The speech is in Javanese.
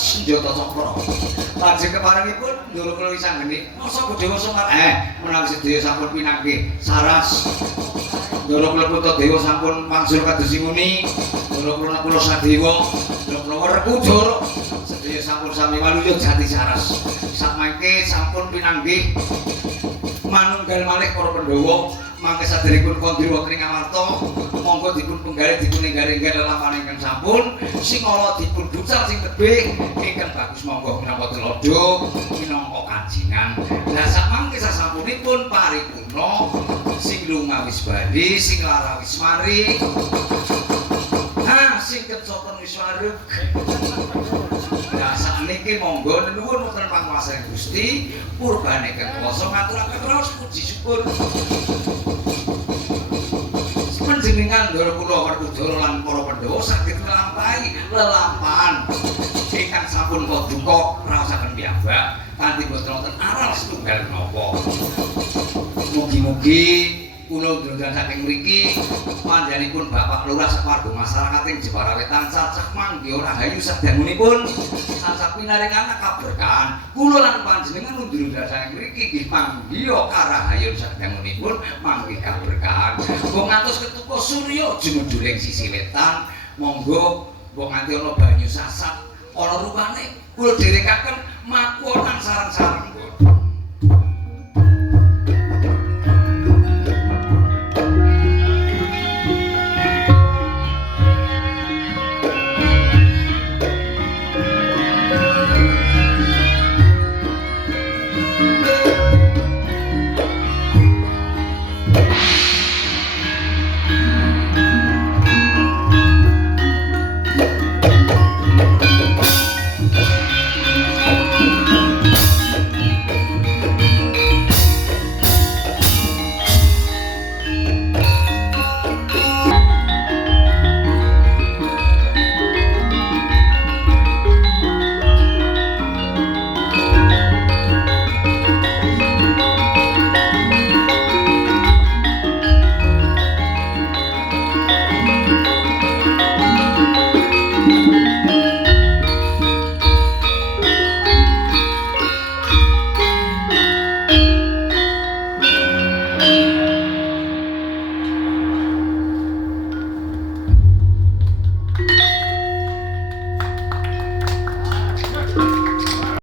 Senjata Cakra. Lajeng keparengipun ndoro kula wisang geni. Masa Dewa Semar menawi sedaya sampun pinanggih saras. Ndoro kula Putra Dewa sampun mangsul kados muni. Ndoro kula Sadewa, ndoro kula Werkudara sedaya sampun sami waluya jati saras. Samangke sampun pinanggih manunggal malih para Pandhawa. Mangke saderengipun Kandriwa Kringawarta monggo dipun penggalih dipun enggal-enggal lelampahan ingkang sampun Singala dipun ducal sing tebih ingkang bagus monggo minangka tuladha minangka kajingan. Lah samangke sasampunipun paripurna sing lunga wis bali sing lara wis mari sing kecoten wis wareg. Lah sakniki monggo nuwun wonten panguwasaning Gusti purbane kuwasa ngaturaken raos puji syukur panjenengan Ndara kula Werkudara lan para Pandhawa saged nglampahi lelampahan ingkang sampun paduka raosaken piyambak kanthi boten wonten aral setunggal menapa. Mugi-mugi kula ndherekaken saking mriki panjenenganipun Bapak Lurah sawarga masyarakat ing Jepara Wetan tansah manggiha rahayu sedangunipun tansah pinaringan kaberkahan. Kula lan panjenengan ndherekaken saking mriki nggih manggiha karahayun sedangunipun manggi kaberkahan. Mbok ngantos ketupa surya jumuduring sisi wetan, monggo mbok nganti ana banyu sasat ana rupane kula dherekaken makuwonang sareng-sareng